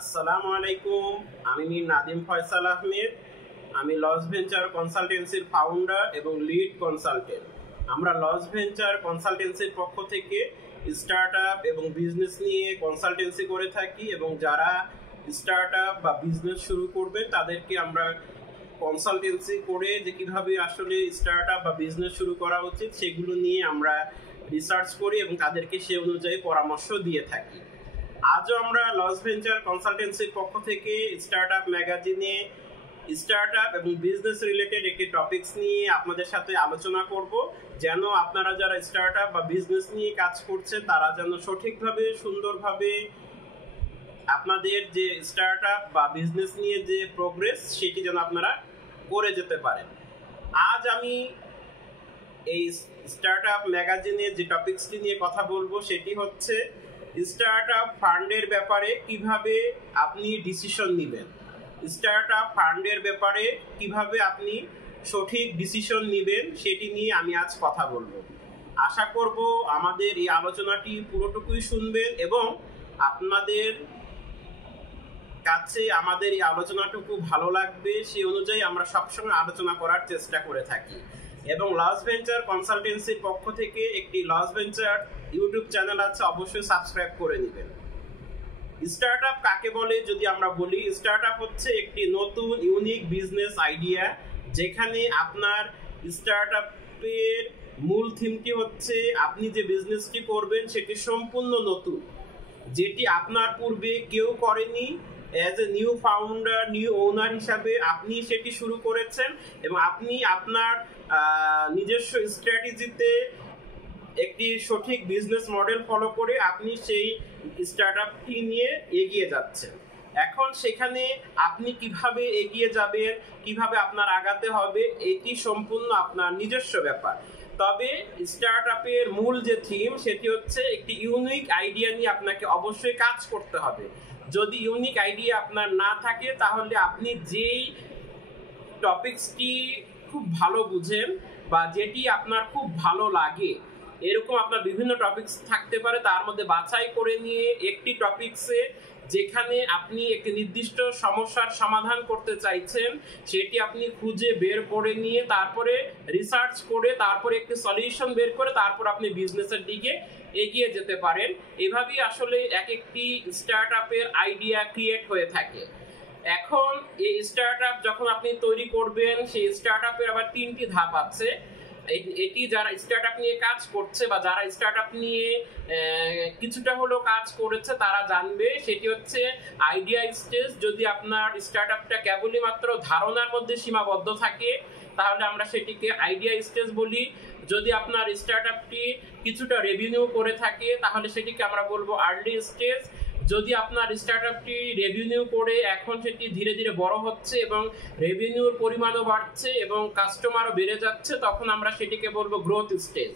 আসসালামু আলাইকুম। আমি মীর নাদিম ফয়সাল আহমেদ। আমি লস ভেঞ্চার কনসালটেন্সির ফাউন্ডার এবং লিড কনসালটেন্ট। আমরা লস ভেঞ্চার কনসালটেন্সির পক্ষ থেকে স্টার্ট আপ এবং বিজনেস নিয়ে কনসালটেন্সি করে থাকি, এবং যারা স্টার্ট আপ বা বিজনেস শুরু করবে তাদেরকে আমরা কনসালটেন্সি করে যে কিভাবে আসলে স্টার্ট আপ বা বিজনেস শুরু করা উচিত সেগুলো নিয়ে আমরা রিসার্চ করি এবং তাদেরকে সে অনুযায়ী পরামর্শ দিয়ে থাকি। আজও আমরা লস ভেঞ্চার কনসালটেন্সির পক্ষ থেকে স্টার্ট আপ ম্যাগাজিনে স্টার্ট আপ এবং বিজনেস রিলেটেড একটি টপিকস নিয়ে আপনাদের সাথে আলোচনা করব, যেন আপনারা যারা স্টার্ট আপ বা বিজনেস নিয়ে কাজ করছেন তারা যেন সঠিকভাবে সুন্দরভাবে আপনাদের যে স্টার্ট আপ বা বিজনেস নিয়ে যে প্রোগ্রেস সেটি যেন আপনারা করে যেতে পারেন। আজ আমি এই স্টার্ট আপ ম্যাগাজিনে যে টপিকসটি নিয়ে কথা বলবো সেটি হচ্ছে স্টার্ট আপ ফান্ডের ব্যাপারে কিভাবে আপনি ডিসিশন নেবেন। স্টার্ট আপ ফান্ডের ব্যাপারে কিভাবে আপনি সঠিক ডিসিশন নেবেন সেটি নিয়ে আমি আজ কথা বলবো। আশা করব আমাদের এই আলোচনাটি পুরোটুকুই শুনবেন এবং আপনাদের কাছে আমাদের এই আলোচনাটুকু ভালো লাগবে, সেই অনুযায়ী আমরা সবসময় আলোচনা করার চেষ্টা করে থাকি। এবং লস ভেঞ্চার কনসালটেন্সির পক্ষ থেকে একটি লস ভেঞ্চার ইউটিউব চ্যানেল আছে, অবশ্যই সাবস্ক্রাইব করে নেবেন। স্টার্ট আপ কাকে বলে যদি আমরা বলি, স্টার্ট আপ হচ্ছে একটি নতুন ইউনিক বিজনেস আইডিয়া, যেখানে আপনার স্টার্ট আপের মূল থিমটি হচ্ছে আপনি যে বিজনেসটি করবেন সেটি সম্পূর্ণ নতুন, যেটি আপনার পূর্বে কেউ করেনি। As a new founder, new owner হিসাবে আপনি সেটি শুরু করেছেন এবং আপনি আপনার নিজস্ব স্ট্র্যাটেজিতে একটি সঠিক বিজনেস মডেল ফলো করে আপনি সেই স্টার্ট আপটি নিয়ে এগিয়ে যাচ্ছেন। এখন সেখানে আপনি কিভাবে এগিয়ে যাবেন, কিভাবে আপনার আগাতে হবে, এটি সম্পূর্ণ আপনার নিজস্ব ব্যাপার। তবে স্টার্ট আপের মূল যে থিম সেটি হচ্ছে একটি ইউনিক আইডিয়া নিয়ে আপনাকে অবশ্যই কাজ করতে হবে। যদি ইউনিক আইডিয়া আপনার না থাকে তাহলে আপনি যেই টপিকসটি খুব ভালো বুঝেন বা যেটি আপনার খুব ভালো লাগে, এরকম আপনার বিভিন্ন টপিকস থাকতে পারে, তার মধ্যে বাছাই করে নিয়ে একটি টপিকসে যেখানে আপনি একটি নির্দিষ্ট সমস্যার সমাধান করতে চাইছেন সেটি আপনি খুঁজে বের করে নিয়ে তারপরে রিসার্চ করে তারপরে একটি সলিউশন বের করে তারপর আপনি বিজনেসের দিকে এগিয়ে যেতে পারেন। এভাবেই আসলে এক একটি স্টার্ট আপের আইডিয়া ক্রিয়েট হয়ে থাকে। এখন এই স্টার্ট আপ যখন আপনি তৈরি করবেন, সেই স্টার্ট আপের আবার তিনটি ধাপ আছে। এটি যারা স্টার্ট আপ নিয়ে কাজ করছে বা যারা স্টার্ট আপ নিয়ে কিছুটা হলেও কাজ করেছে তারা জানবে, সেটি হচ্ছে আইডিয়া স্টেজ। যদি আপনার স্টার্ট আপটা কেবলই মাত্র ধারণার মধ্যে সীমাবদ্ধ থাকে তাহলে আমরা সেটিকে আইডিয়া স্টেজ বলি। যদি আপনার স্টার্ট আপটি কিছুটা রেভিনিউ করে থাকে তাহলে সেটিকে আমরা বলবো আর্লি স্টেজ। যদি আপনার স্টার্ট আপটি রেভিনিউ করে এখন সেটি ধীরে ধীরে বড় হচ্ছে এবং রেভিনিউর পরিমাণও বাড়ছে এবং কাস্টমারও বেড়ে যাচ্ছে, তখন আমরা সেটিকে বলবো গ্রোথ স্টেজ।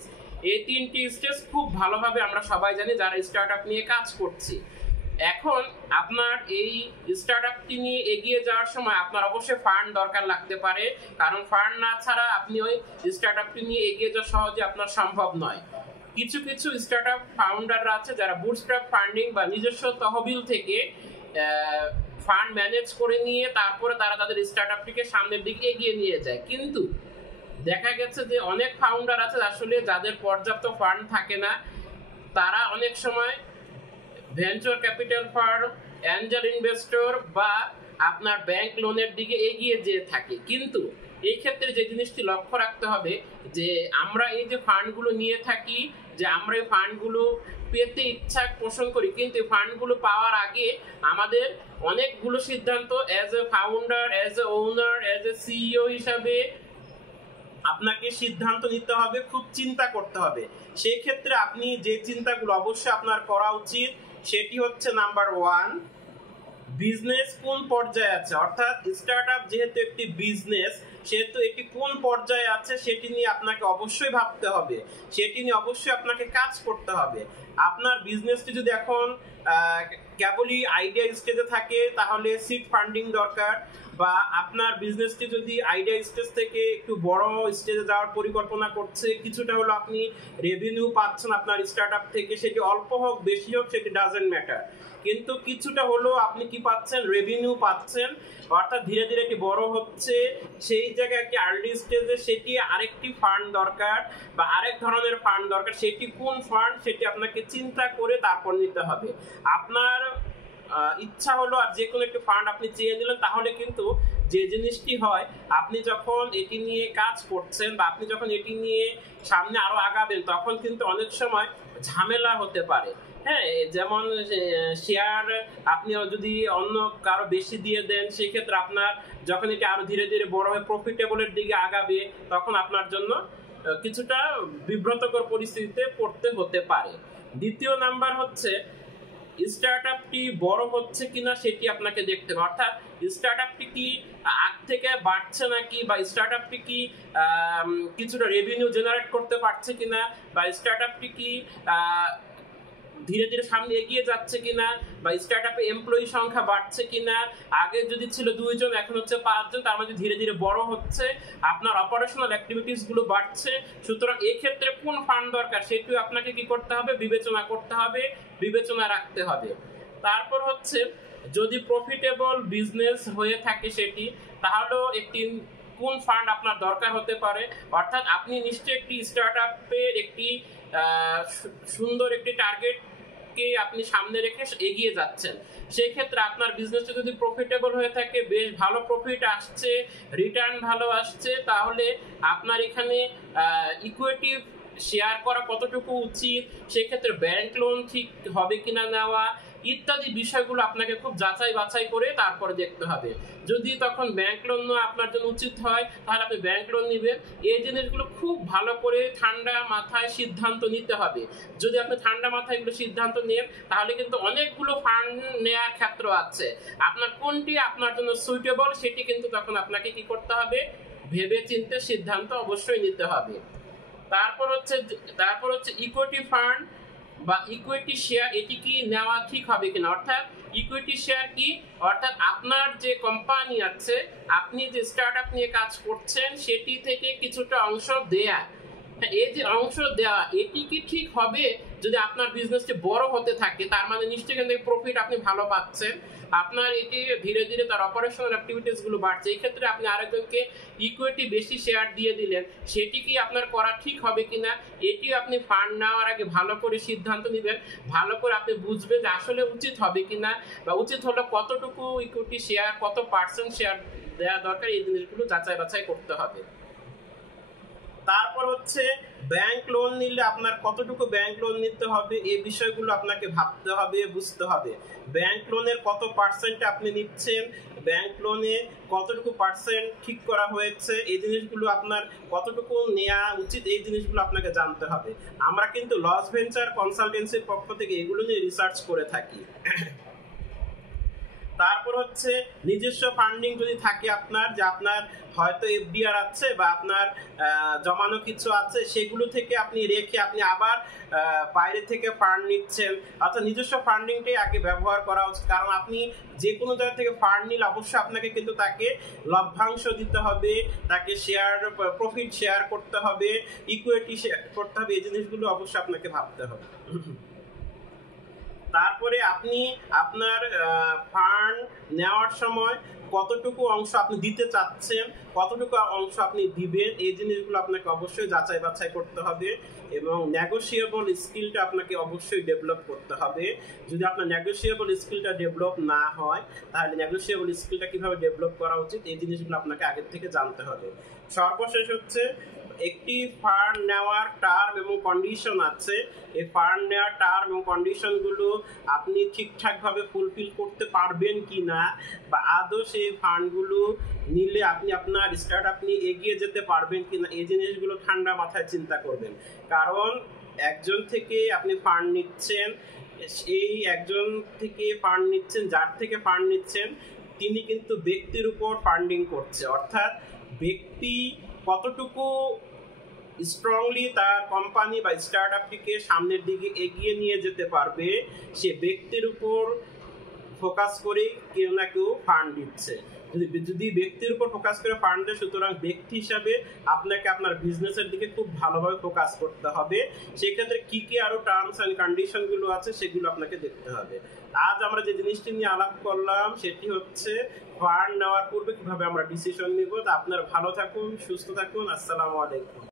এই তিনটি স্টেজ খুব ভালোভাবে আমরা সবাই জানি যারা স্টার্ট আপ নিয়ে কাজ করছি। এখন আপনার এই স্টার্ট আপটি নিয়ে এগিয়ে যাওয়ার সময় আপনার অবশ্যই ফান্ড দরকার লাগতে পারে, কারণ ফান্ড না ছাড়া আপনি ওই স্টার্ট আপটি নিয়ে এগিয়ে যাওয়া সহজে আপনার সম্ভব নয়। কিছু কিছু স্টার্ট আপ ফাউন্ডাররা আছে যারা বুটস্ট্র্যাপ ফান্ডিং বা নিজস্ব তহবিল থেকে ফান্ড ম্যানেজ করে নিয়ে তারপরে তারা তাদের স্টার্ট আপটিকে সামনের দিকে এগিয়ে নিয়ে যায়। কিন্তু দেখা গেছে যে অনেক ফাউন্ডার আছে আসলে যাদের পর্যাপ্ত ফান্ড থাকে না, তারা অনেক সময় venture capital farm, Angel investor বা আপনার ব্যাংক লোনের দিকে এগিয়ে যেয়ে থাকে। কিন্তু এই ক্ষেত্রে যে জিনিসটি লক্ষ্য রাখতে হবে যে আমরা এই যে ফান্ডগুলো নিয়ে থাকি, যে আমরা এই ফান্ডগুলো পেতে ইচ্ছা পোষণ করি, কিন্তু এই ফান্ডগুলো পাওয়ার আগে আমাদের অনেকগুলো সিদ্ধান্ত as a founder, as a owner, as a CEO হিসাবে আপনাকে সিদ্ধান্ত নিতে হবে, খুব চিন্তা করতে হবে। সেই ক্ষেত্রে আপনি যে চিন্তাগুলো অবশ্যই আপনার করা উচিত সেটি হচ্ছে নাম্বার 1, বিজনেস কোন পর্যায়ে আছে। অর্থাৎ স্টার্ট আপ যেহেতু একটি বিজনেস, সেহেতু এটি কোন পর্যায়ে আছে সেটি নিয়ে আপনাকে অবশ্যই ভাবতে হবে, সেটি নিয়ে অবশ্যই আপনাকে কাজ করতে হবে। আপনার বিজনেসটি যদি এখন কেবলই আইডিয়া স্টেজে থাকে তাহলে সিড ফান্ডিং দরকার, বা আপনার বিজনেসটি যদি আইডিয়া স্টেজ থেকে একটু বড় স্টেজে যাওয়ার পরিকল্পনা করছে, কিছুটা হলো আপনি রেভিনিউ পাচ্ছেন আপনার স্টার্টআপ থেকে, সেটি অল্প হোক বেশি হোক সেটি ডাজেন্ট ম্যাটার, কিন্তু কিছুটা হলো আপনি কি পাচ্ছেন, রেভিনিউ পাচ্ছেন, অর্থাৎ ধীরে ধীরে এটি বড় হচ্ছে, সেই জায়গায় একটি আর্লি স্টেজে সেটি আরেকটি ফান্ড দরকার বা আরেক ধরনের ফান্ড দরকার। সেটি কোন ফান্ড সেটি আপনাকে চিন্তা করে তারপর নিতে হবে। আপনার ইচ্ছা হলো আর যে কোনো একটি ফান্ড আপনি চেয়ে নিলেন, তাহলে কিন্তু যে জিনিসটি হয়, আপনি যখন এটি নিয়ে কাজ করছেন বা আপনি যখন এটি নিয়ে সামনে আরো আগাবেন, তখন কিন্তু অনেক সময় ঝামেলা হতে পারে। হ্যাঁ, যেমন শেয়ার আপনি যদি অন্য কারো বেশি দিয়ে দেন, সেই ক্ষেত্রে আপনার যখন এটি আরো ধীরে ধীরে বড় হয়ে প্রফিটেবলের দিকে আগাবে, তখন আপনার জন্য কিছুটা বিব্রতকর পরিস্থিতিতে পড়তে হতে পারে। দ্বিতীয় নাম্বার হচ্ছে স্টার্টআপটি বড় হচ্ছে কিনা সেটি আপনাকে দেখতে হবে, অর্থাৎ স্টার্টআপটি কি আগ থেকে বাড়ছে নাকি, বা স্টার্টআপটি কি কিছুটা রেভিনিউ জেনারেট করতে পারছে কিনা, বা স্টার্টআপটি কি ধীরে ধীরে সামনে এগিয়ে যাচ্ছে কিনা, বা স্টার্টআপে এমপ্লয়ি সংখ্যা বাড়ছে কিনা, আগে যদি ছিল 2 জন এখন হচ্ছে 5 জন, তার মধ্যে ধীরে ধীরে বড় হচ্ছে, আপনার অপারেশনাল অ্যাক্টিভিটিস গুলো বাড়ছে। সুতরাং এই ক্ষেত্রে কোন ফান্ড দরকার সেটিও আপনাকে কি করতে হবে, বিবেচনা করতে হবে, বিবেচনা রাখতে হবে। তারপর হচ্ছে যদি প্রফিটেবল বিজনেস হয়ে থাকে সেটি, তাহলেও একটি কোন ফান্ড আপনার দরকার হতে পারে, অর্থাৎ আপনি নিশ্চয়ই একটি স্টার্টআপের একটি সুন্দর একটি টার্গেট কে আপনি সামনে রেখে এগিয়ে যাচ্ছেন। সেই ক্ষেত্রে আপনার বিজনেসটা যদি প্রফিটেবল হয়ে থাকে, বেশ ভালো প্রফিট আসছে, রিটার্ন ভালো আসছে, তাহলে আপনার এখানে ইকুইটি শেয়ার করা কতটুকু উচিত, সেক্ষেত্রে ব্যাংক লোন ঠিক হবে কিনা নেওয়া, ইত্যাদি বিষয়গুলো আপনাকে খুব যাচাই বাছাই করে তারপরে দেখতে হবে। যদি তখন ব্যাংক লোন নেওয়া আপনার জন্য উচিত হয়, তাহলে আপনি ব্যাংক লোন নেবেন। এই জিনিসগুলো খুব ভালো করে ঠান্ডা মাথায় সিদ্ধান্ত নিতে হবে। যদি আপনি ঠান্ডা মাথায় এগুলো সিদ্ধান্ত নেন, তাহলে কিন্তু অনেকগুলো ফান্ড নেওয়ার ক্ষেত্র আছে, আপনার কোনটি আপনার জন্য সুইটেবল সেটি কিন্তু তখন আপনাকে কি করতে হবে, ভেবে চিন্তে সিদ্ধান্ত অবশ্যই নিতে হবে। তারপর হচ্ছে ইকুইটি ফান্ড বা ইকুইটি শেয়ার, এটি কি নেওয়া ঠিক হবে কিনা, অর্থাৎ ইকুইটি শেয়ার কি, অর্থাৎ আপনার যে কোম্পানি আছে, আপনি যে স্টার্টআপ নিয়ে কাজ করছেন সেটি থেকে কিছুটা অংশ দেয়া। এই যে অংশ দেওয়া, এটি কি ঠিক হবে যদি আপনার বিজনেসটি বড় হতে থাকে? তার মানে নিশ্চয়ই কিন্তু প্রফিট আপনি ভালো পাচ্ছেন, আপনার এটি ধীরে ধীরে তার অপারেশনাল অ্যাক্টিভিটিস গুলো বাড়ছে, এই ক্ষেত্রে আপনি আরেকজনকে ইকুইটি বেশি শেয়ার দিয়ে দিলেন, সেটি কি আপনার করা ঠিক হবে কিনা, এটি আপনি ফান্ড নেওয়ার আগে ভালো করে সিদ্ধান্ত নেবেন, ভালো করে আপনি বুঝবেন যে আসলে উচিত হবে কিনা, বা উচিত হলে কতটুকু ইকুইটি শেয়ার, কত পার্সেন্ট শেয়ার দেওয়া দরকার, এই জিনিসগুলো যাচাই বাছাই করতে হবে। তারপর হচ্ছে ব্যাংক লোন নিলে আপনার কতটুকু ব্যাংক লোন নিতে হবে, এই বিষয়গুলো আপনাকে ভাবতে হবে, বুঝতে হবে। ব্যাংক লোনের কত পার্সেন্ট আপনি নিচ্ছেন, ব্যাংক লোনে কতটুকু পার্সেন্ট ঠিক করা হয়েছে, এই জিনিসগুলো আপনার কতটুকু নেওয়া উচিত, এই জিনিসগুলো আপনাকে জানতে হবে। আমরা কিন্তু লস ভেঞ্চার কনসালটেন্সির পক্ষ থেকে এগুলো নিয়ে রিসার্চ করে থাকি। তারপর হচ্ছে নিজস্ব ফান্ডিং যদি থাকে আপনার, যে আপনার হয়তো এফডিআর আছে বা আপনার জমানো কিছু আছে, সেগুলো থেকে আপনি রেখে আপনি আবার বাইরে থেকে ফান্ড নিচ্ছেন, অর্থাৎ নিজস্ব ফান্ডিংটাই আগে ব্যবহার করা উচিত। কারণ আপনি যে কোনো জায়গা থেকে ফান্ড নিলে অবশ্যই আপনাকে কিন্তু তাকে লভ্যাংশ দিতে হবে, তাকে শেয়ার প্রফিট শেয়ার করতে হবে, ইকুইটি শেয়ার করতে হবে, এই জিনিসগুলো অবশ্যই আপনাকে ভাবতে হবে। তারপরে আপনি আপনার ফান্ড নেওয়ার সময় কতটুকু অংশ আপনি দিতে চাচ্ছেন, কতটুকু অংশ আপনি দিবেন, এই জিনিসগুলো আপনাকে অবশ্যই যাচাই বাছাই করতে হবে, এবং নেগোশিয়েবল স্কিলটা আপনাকে অবশ্যই ডেভেলপ করতে হবে। যদি আপনার নেগোশিয়েবল স্কিলটা ডেভেলপ না হয়, তাহলে নেগোশিয়েবল স্কিলটা কিভাবে ডেভেলপ করা উচিত, এই জিনিসগুলো আপনাকে আগের থেকে জানতে হবে। সর্বশেষ হচ্ছে একটি ফান্ড নেওয়ার টার্ম এবং কন্ডিশন আছে, এই ফান্ড নেওয়ার টার্ম এবং কন্ডিশনগুলো আপনি ঠিকঠাকভাবে ফুলফিল করতে পারবেন কিনা, বা আদৌ সেই ফান্ডগুলো নিলে আপনি আপনার স্টার্টআপ নিয়ে এগিয়ে যেতে পারবেন কিনা, এই জিনিসগুলো ঠান্ডা মাথায় চিন্তা করবেন। কারণ একজন থেকে আপনি ফান্ড নিচ্ছেন, সেই একজন থেকে ফান্ড নিচ্ছেন, যার থেকে ফান্ড নিচ্ছেন তিনি কিন্তু ব্যক্তির উপর ফান্ডিং করছে, অর্থাৎ ব্যক্তি কতটুকু স্ট্রংলি তার কোম্পানি বা স্টার্টআপটিকে সামনের দিকে এগিয়ে নিয়ে যেতে পারবে, সে ব্যক্তির উপর ফোকাস করে কেউ না কেউ ফান্ড দিচ্ছে। যদি ব্যক্তির উপর ফোকাস করে ফান্ড দেয়, সুতরাং ব্যক্তি হিসাবে আপনাকে আপনার বিজনেসের দিকে খুব ভালোভাবে ফোকাস করতে হবে। সেক্ষেত্রে কি কি আরো টার্মস অ্যান্ড কন্ডিশন গুলো আছে সেগুলো আপনাকে দেখতে হবে। আজ আমরা যে জিনিসটি নিয়ে আলাপ করলাম সেটি হচ্ছে ফান্ড নেওয়ার পূর্বে কিভাবে আমরা ডিসিশন নিব। তা আপনারা ভালো থাকুন, সুস্থ থাকুন। আসসালামু আলাইকুম।